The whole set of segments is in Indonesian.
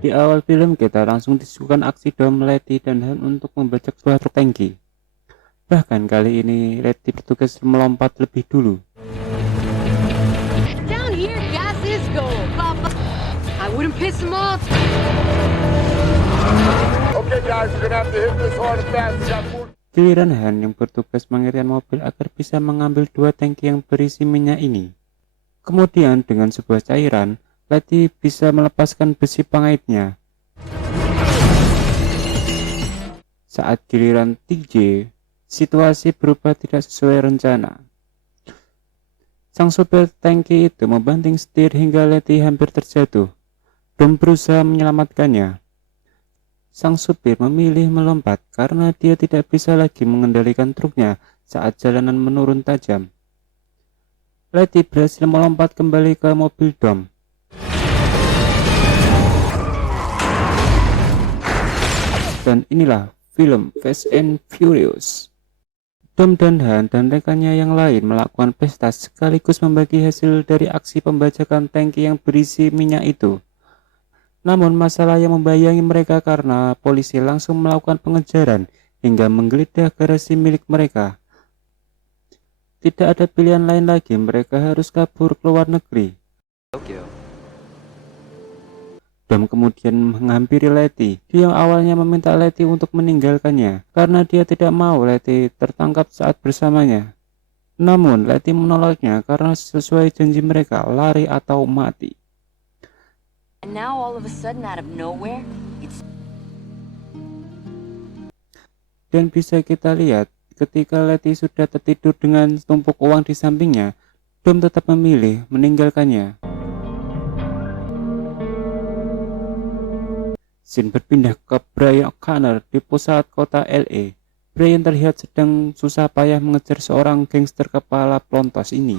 Di awal film kita langsung disuguhkan aksi Dom, Letty, dan Han untuk membajak sebuah truk tangki. Bahkan kali ini Letty bertugas melompat lebih dulu. Down here, gas is gold. Blah, blah. I wouldn't piss them off. Okay, guys, we're gonna have to hit this hard and fast. We got more. Giliran Han yang bertugas mengirim mobil agar bisa mengambil 2 tangki yang berisi minyak ini. Kemudian dengan sebuah cairan, Letty bisa melepaskan besi pengaitnya. Saat giliran TJ, situasi berubah tidak sesuai rencana. Sang supir tangki itu membanting setir hingga Letty hampir terjatuh. Dom berusaha menyelamatkannya. Sang supir memilih melompat karena dia tidak bisa lagi mengendalikan truknya saat jalanan menurun tajam. Letty berhasil melompat kembali ke mobil Dom. Dan inilah film Fast and Furious. Dom dan Han dan rekannya yang lain melakukan pesta sekaligus membagi hasil dari aksi pembajakan tangki yang berisi minyak itu. Namun masalah yang membayangi mereka karena polisi langsung melakukan pengejaran hingga menggeledah garasi milik mereka. Tidak ada pilihan lain lagi, mereka harus kabur ke luar negeri. Dom kemudian menghampiri Letty. Dia awalnya meminta Letty untuk meninggalkannya karena dia tidak mau Letty tertangkap saat bersamanya. Namun Letty menolaknya karena sesuai janji mereka, lari atau mati. And now all of a sudden out of nowhere, it's Dan bisa kita lihat ketika Letty sudah tertidur dengan tumpuk uang di sampingnya, Dom tetap memilih meninggalkannya. Scene berpindah ke Brian O'Connor di pusat kota LA. Brian terlihat sedang susah payah mengejar seorang gangster kepala pelontos ini.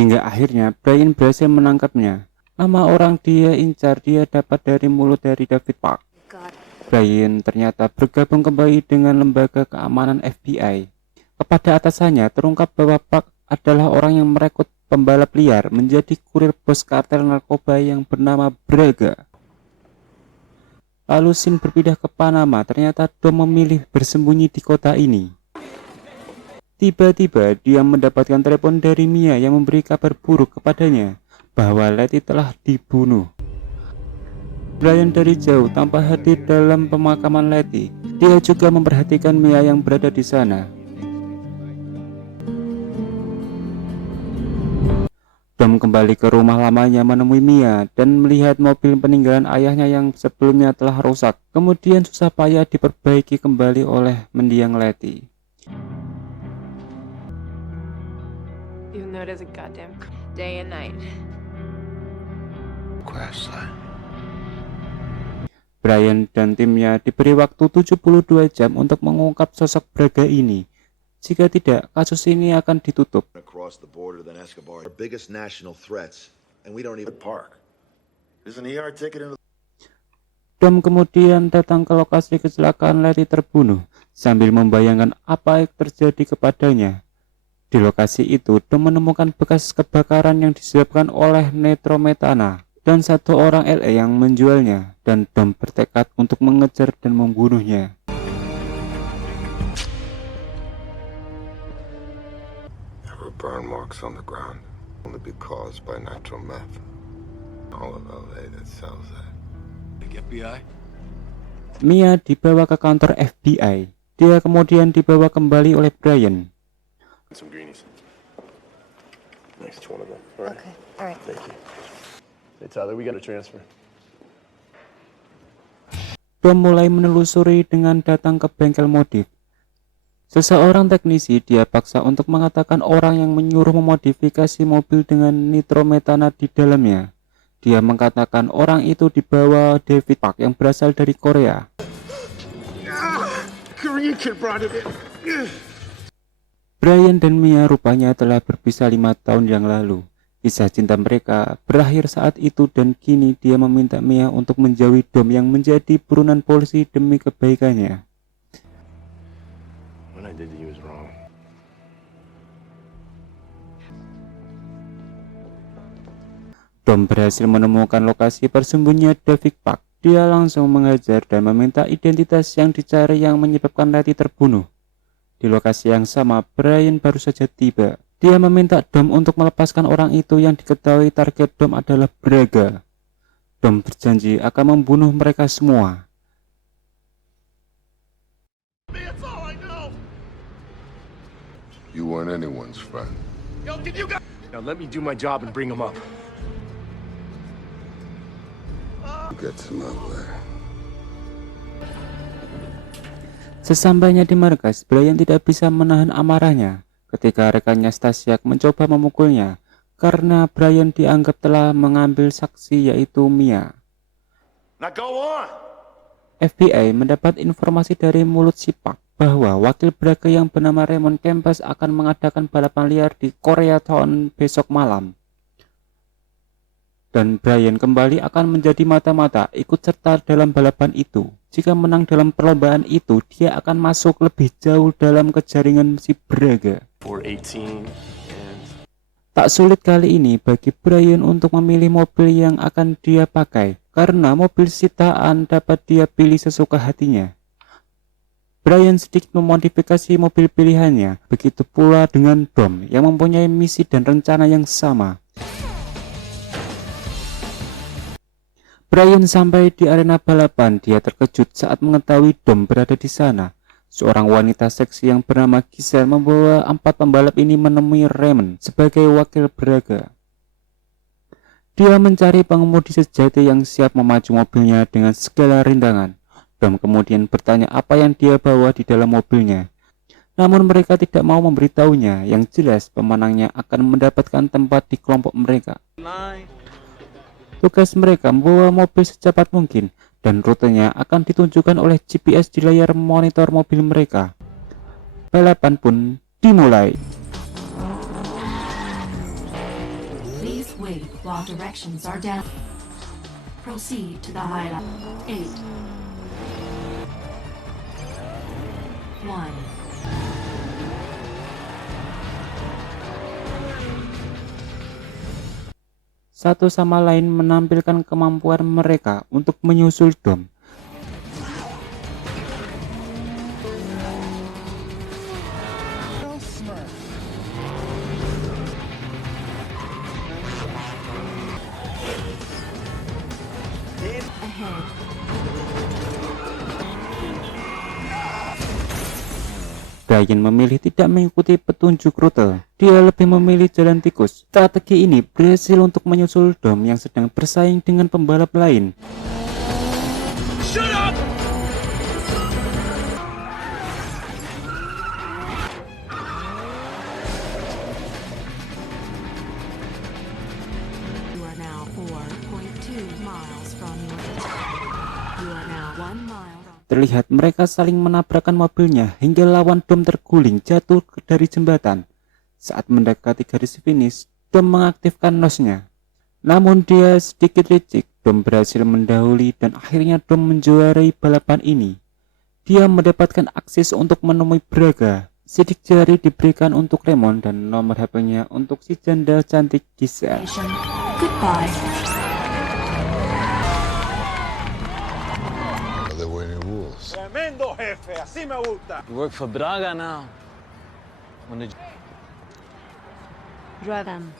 Hingga akhirnya Brian berhasil menangkapnya. Nama orang dia incar dia dapat dari mulut dari David Park. Brian ternyata bergabung kembali dengan lembaga keamanan FBI. Kepada atasannya terungkap bahwa Park adalah orang yang merekrut pembalap liar menjadi kurir bos kartel narkoba yang bernama Braga. Lalu scene berpindah ke Panama. Ternyata Dom memilih bersembunyi di kota ini. Tiba-tiba dia mendapatkan telepon dari Mia yang memberi kabar buruk kepadanya bahwa Letty telah dibunuh. Brian dari jauh tanpa hadir dalam pemakaman Letty. Dia juga memperhatikan Mia yang berada di sana. Dom kembali ke rumah lamanya menemui Mia dan melihat mobil peninggalan ayahnya yang sebelumnya telah rusak. Kemudian susah payah diperbaiki kembali oleh mendiang Letty. Even though it is a goddamn day and night. Brian dan timnya diberi waktu 72 jam untuk mengungkap sosok Braga ini. Jika tidak, kasus ini akan ditutup. Across the border than Escobar. Our biggest national threats, and we don't even park. Isn't he our ticket into? Dom kemudian datang ke lokasi kecelakaan Letty terbunuh sambil membayangkan apa yang terjadi kepadanya. Di lokasi itu, Dom menemukan bekas kebakaran yang disebabkan oleh nitrometana dan satu orang LA yang menjualnya, dan Dom bertekad untuk mengejar dan membunuhnya. Burn marks on the ground only be caused by nitrometh. All of LA that sells that. FBI? Mia dibawa ke kantor FBI. Dia kemudian dibawa kembali oleh Brian. Some greenies. Next one of them. All right. okay. All right. Thank you. Hey Tyler, we got a transfer. Dom mulai menelusuri dengan datang ke bengkel modif. Seseorang teknisi dia paksa untuk mengatakan orang yang menyuruh memodifikasi mobil dengan nitrometana di dalamnya. Dia mengatakan orang itu dibawa David Park yang berasal dari Korea. Brian dan Mia rupanya telah berpisah 5 tahun yang lalu. Kisah cinta mereka berakhir saat itu dan kini dia meminta Mia untuk menjauhi Dom yang menjadi buronan polisi demi kebaikannya. What I did to you was wrong. Dom berhasil menemukan lokasi persembunyian David Park. Dia langsung mengajar dan meminta identitas yang dicari yang menyebabkan Letty terbunuh. Di lokasi yang sama, Brian baru saja tiba. Dia meminta Dom untuk melepaskan orang itu yang diketahui target Dom adalah Braga. Dom berjanji akan membunuh mereka semua. You weren't anyone's friend. Now let me do my job and bring him up. Get some other. Sesampainya di markas, Brian tidak bisa menahan amarahnya ketika rekannya Stasiak mencoba memukulnya karena Brian dianggap telah mengambil saksi yaitu Mia. Now go on. FBI mendapat informasi dari mulut si Park bahwa wakil Braga yang bernama Raymond Kempes akan mengadakan balapan liar di Koreatown besok malam. Dan Brian kembali akan menjadi mata-mata ikut serta dalam balapan itu. Jika menang dalam perlombaan itu, dia akan masuk lebih jauh dalam kejaringan si Braga. 418 and Tak sulit kali ini bagi Brian untuk memilih mobil yang akan dia pakai, karena mobil sitaan dapat dia pilih sesuka hatinya. Brian sedikit memodifikasi mobil pilihannya, begitu pula dengan Dom yang mempunyai misi dan rencana yang sama. Brian sampai di arena balapan, dia terkejut saat mengetahui Dom berada di sana. Seorang wanita seksi yang bernama Giselle membawa 4 pembalap ini menemui Raymond sebagai wakil Braga. Dia mencari pengemudi sejati yang siap memacu mobilnya dengan segala rintangan. Dom kemudian bertanya apa yang dia bawa di dalam mobilnya. Namun mereka tidak mau memberitahunya, yang jelas pemenangnya akan mendapatkan tempat di kelompok mereka. Tugas mereka membawa mobil secepat mungkin, dan rutenya akan ditunjukkan oleh GPS di layar monitor mobil mereka. Balapan pun dimulai. Please wait while directions are down. Proceed to the highlight. 8. 1. Satu sama lain menampilkan kemampuan mereka untuk menyusul Dom. Brian memilih tidak mengikuti petunjuk rute. Dia lebih memilih jalan tikus. Strategi ini berhasil untuk menyusul Dom yang sedang bersaing dengan pembalap lain. shut up! You are now 4.2 miles from your. You are now 1 mile. Terlihat mereka saling menabrakkan mobilnya hingga lawan Dom terguling jatuh dari jembatan. Saat mendekati garis finish, Dom mengaktifkan nosnya. Namun dia sedikit licik, Dom berhasil mendahului dan akhirnya Dom menjuarai balapan ini. Dia mendapatkan akses untuk menemui Braga. Sidik jari diberikan untuk Raymond dan nomor HP-nya untuk si janda cantik Giselle. Goodbye. Are there any rules? Tremendo jefe, así me gusta. You work for Braga now. When did Dragan.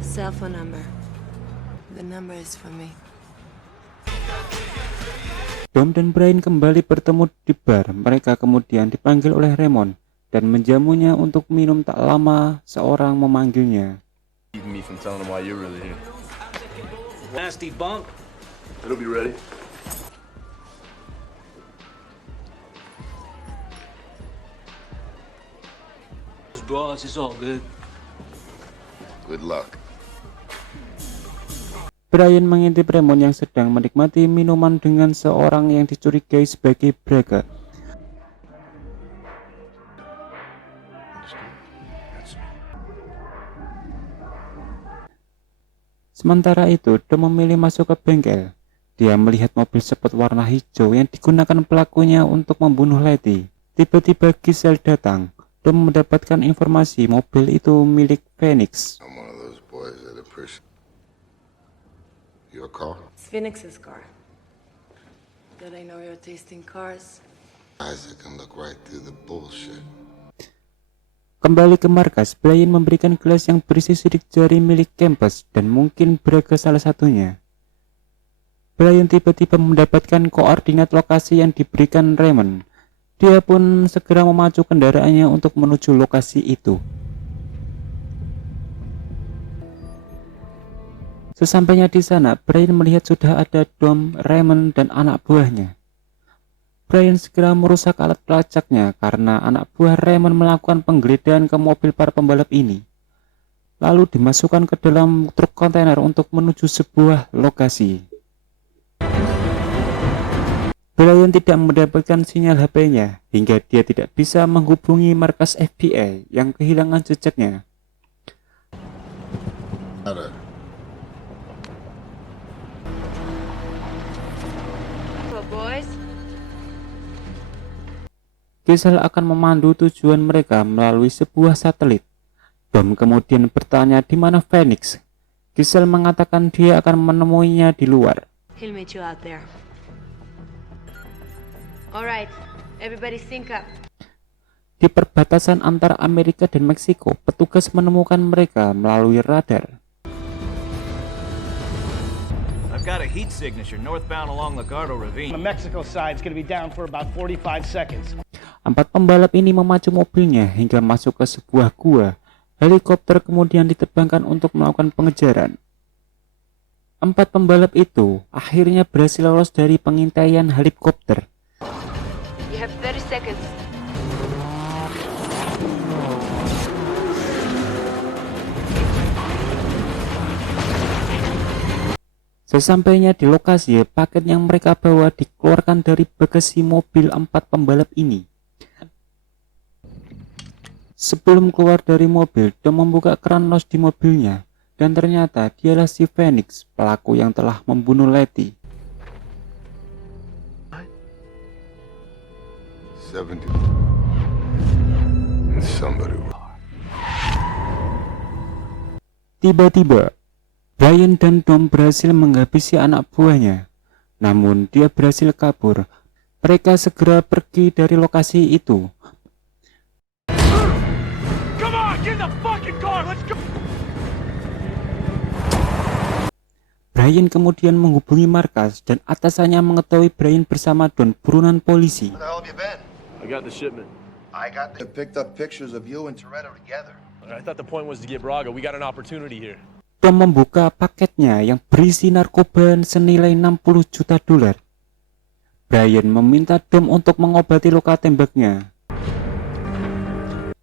Cell phone number. The number is for me. Dom dan Brian kembali bertemu di bar. Mereka kemudian dipanggil oleh Raymond dan menjamunya untuk minum. Tak lama seorang memanggilnya. Keep me from telling him why you're really here. nasty bunk? It'll be ready. Boss, it's all good. Good luck. Brian mengintip Raymond yang sedang menikmati minuman dengan seorang yang dicurigai sebagai Braga. Sementara itu, Dom memilih masuk ke bengkel. Dia melihat mobil sport warna hijau yang digunakan pelakunya untuk membunuh Letty. Tiba-tiba Giselle datang. Dom mendapatkan informasi mobil itu milik Phoenix. I'm one of those boys that Appreciate. Your car? It's Phoenix's car. Did I know you're tasting cars? Isaac can look right through the bullshit. Kembali ke markas, Brian memberikan gelas yang berisi sidik jari milik Campus dan mungkin Braga salah satunya. Brian tiba-tiba mendapatkan koordinat lokasi yang diberikan Raymond. Dia pun segera memacu kendaraannya untuk menuju lokasi itu. Sesampainya di sana, Brian melihat sudah ada Dom, Raymond, dan anak buahnya. Brian segera merusak alat pelacaknya karena anak buah Raymond melakukan penggeledahan ke mobil para pembalap ini, lalu dimasukkan ke dalam truk kontainer untuk menuju sebuah lokasi. Brian tidak mendapatkan sinyal HP-nya hingga dia tidak bisa menghubungi markas FBI yang kehilangan jejaknya. Hello, boys. Giselle akan memandu tujuan mereka melalui sebuah satelit. Dom kemudian bertanya di mana Phoenix. Giselle mengatakan dia akan menemuinya di luar. He'll meet you out there. Alright, everybody sync up. Di perbatasan antara Amerika dan Meksiko, petugas menemukan mereka melalui radar. I've got a heat signature northbound along Lagardo Ravine. The Mexico side is going to be down for about 45 seconds. 4 pembalap ini memacu mobilnya hingga masuk ke sebuah gua. Helikopter kemudian diterbangkan untuk melakukan pengejaran. 4 pembalap itu akhirnya berhasil lolos dari pengintaian helikopter. You have 30 seconds. Sesampainya di lokasi, paket yang mereka bawa dikeluarkan dari bagasi mobil 4 pembalap ini. Sebelum keluar dari mobil, Dom membuka keran los di mobilnya, dan ternyata dialah si Phoenix, pelaku yang telah membunuh Letty. 70. And somebody. Tiba-tiba, Brian dan Dom berhasil menghabisi anak buahnya. Namun dia berhasil kabur. Mereka segera pergi dari lokasi itu. Come on, get in the fucking car, let's go! Brian kemudian menghubungi markas dan atasannya mengetahui Brian bersama Don buronan polisi. Where the hell have you been? I got the shipment. I picked up pictures of you and Toretto together. I thought the point was to get Braga. We got an opportunity here. Dom membuka paketnya yang berisi narkoba senilai $60 juta. Brian meminta Dom untuk mengobati luka tembaknya.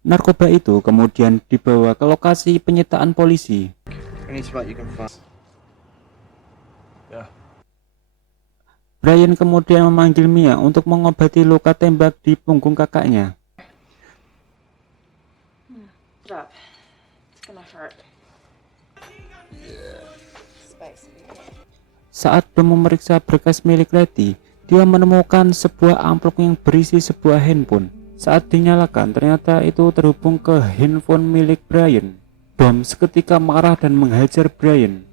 Narkoba itu kemudian dibawa ke lokasi penyitaan polisi. Brian kemudian memanggil Mia untuk mengobati luka tembak di punggung kakaknya. Stop. It's gonna hurt. Saat Dom memeriksa berkas milik Letty, dia menemukan sebuah amplop yang berisi sebuah handphone. Saat dinyalakan, ternyata itu terhubung ke handphone milik Brian. Dom seketika marah dan menghajar Brian.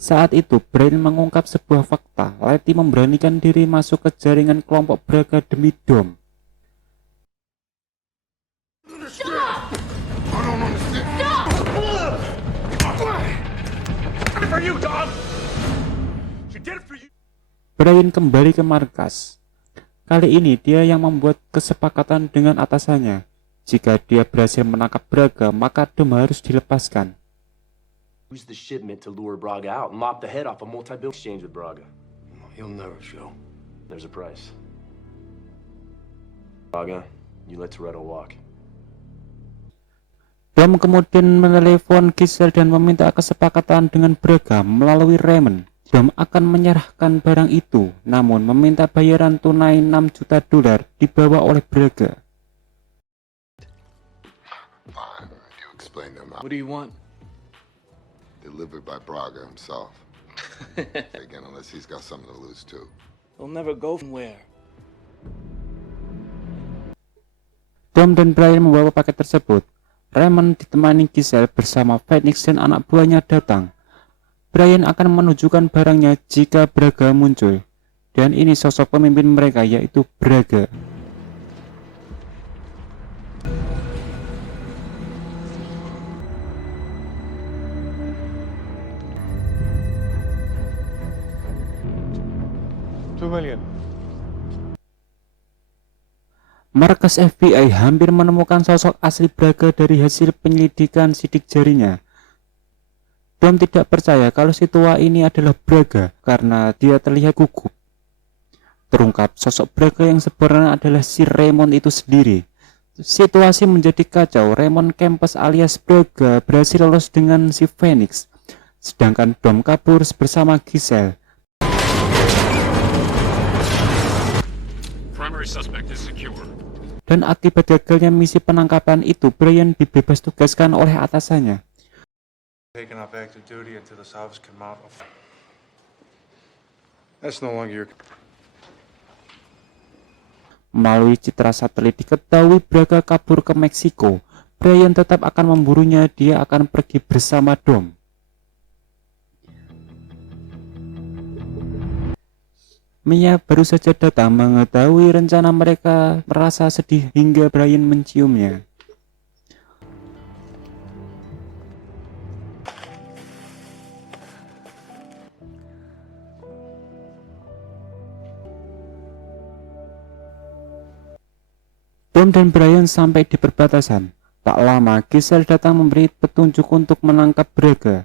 Saat itu, Brian mengungkap sebuah fakta. Letty memberanikan diri masuk ke jaringan kelompok Braga demi Dom. Brian kembali ke markas. Kali ini dia yang membuat kesepakatan dengan atasannya. Jika dia berhasil menangkap Braga, maka Dom harus dilepaskan. Use the shipment to lure Braga out and mop the head off a multi-bill exchange with Braga. He'll never show. There's a price. Braga, you let Toretto walk. Dom kemudian menelepon Giselle dan meminta kesepakatan dengan Braga melalui Raymond. Dom akan menyerahkan barang itu, namun meminta bayaran tunai $6 juta dibawa oleh Braga. Fine, you explain them out. What do you want? Delivered by Braga himself. Again, unless he's got something to lose too. He'll never go somewhere. Dom dan Brian membawa paket tersebut. Raymond ditemani Giselle bersama Phoenix dan anak buahnya datang. Brian akan menunjukkan barangnya jika Braga muncul. Dan ini sosok pemimpin mereka, yaitu Braga. $2 million. Markas FBI hampir menemukan sosok asli Braga dari hasil penyelidikan sidik jarinya. Dom tidak percaya kalau si tua ini adalah Braga karena dia terlihat gugup. Terungkap sosok Braga yang sebenarnya adalah si Raymond itu sendiri. Situasi menjadi kacau. Raymond Kempes alias Braga berhasil lolos dengan si Phoenix, sedangkan Dom kabur bersama Giselle. Dan akibat gagalnya misi penangkapan itu, Brian dibebas tugaskan oleh atasannya. Melalui citra satelit diketahui Braga kabur ke Meksiko. Brian tetap akan memburunya, dia akan pergi bersama Dom. Mia baru saja datang mengetahui rencana mereka, merasa sedih hingga Brian menciumnya. Dom dan Brian sampai di perbatasan. Tak lama, Giselle datang memberi petunjuk untuk menangkap Braga.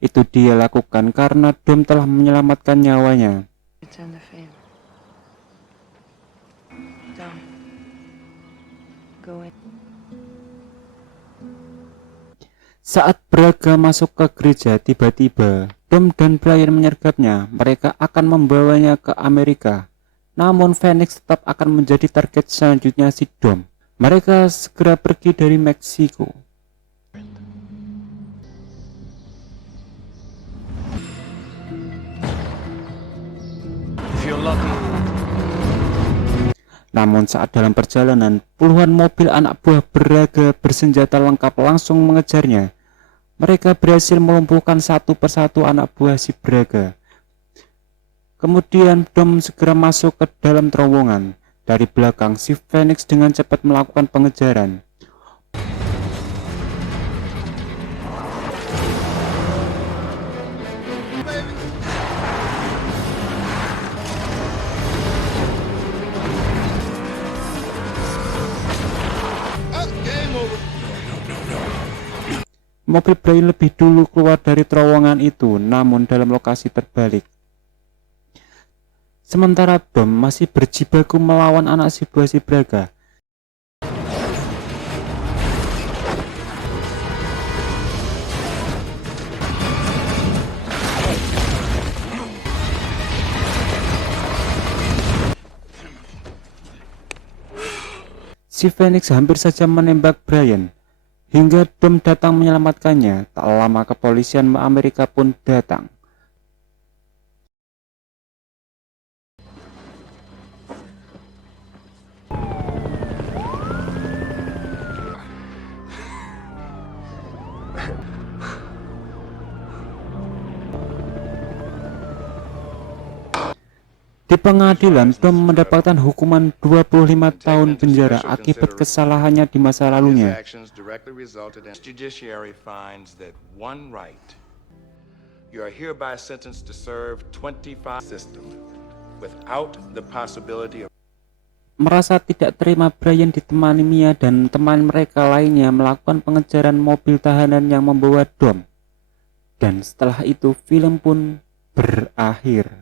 Itu dia lakukan karena Dom telah menyelamatkan nyawanya. Return the favor. Dom. Go in. Saat Braga masuk ke gereja, tiba-tiba Dom dan Brian menyergapnya. Mereka akan membawanya ke Amerika. Namun Phoenix tetap akan menjadi target selanjutnya si Dom. Mereka segera pergi dari Meksiko. Namun saat dalam perjalanan, puluhan mobil anak buah Braga bersenjata lengkap langsung mengejarnya. Mereka berhasil melumpuhkan satu persatu anak buah si Braga. Kemudian Dom segera masuk ke dalam terowongan. Dari belakang, si Phoenix dengan cepat melakukan pengejaran. Mobil Brian lebih dulu keluar dari terowongan itu, namun dalam lokasi terbalik. Sementara Dom masih berjibaku melawan anak si buah si Braga. Si Phoenix hampir saja menembak Brian. Hingga Dom datang menyelamatkannya. Tak lama kepolisian Amerika pun datang. Di pengadilan, Dom mendapatkan hukuman 25 tahun penjara akibat kesalahannya di masa lalunya. Merasa tidak terima, Brian ditemani Mia dan teman mereka lainnya melakukan pengejaran mobil tahanan yang membawa Dom. Dan setelah itu film pun berakhir.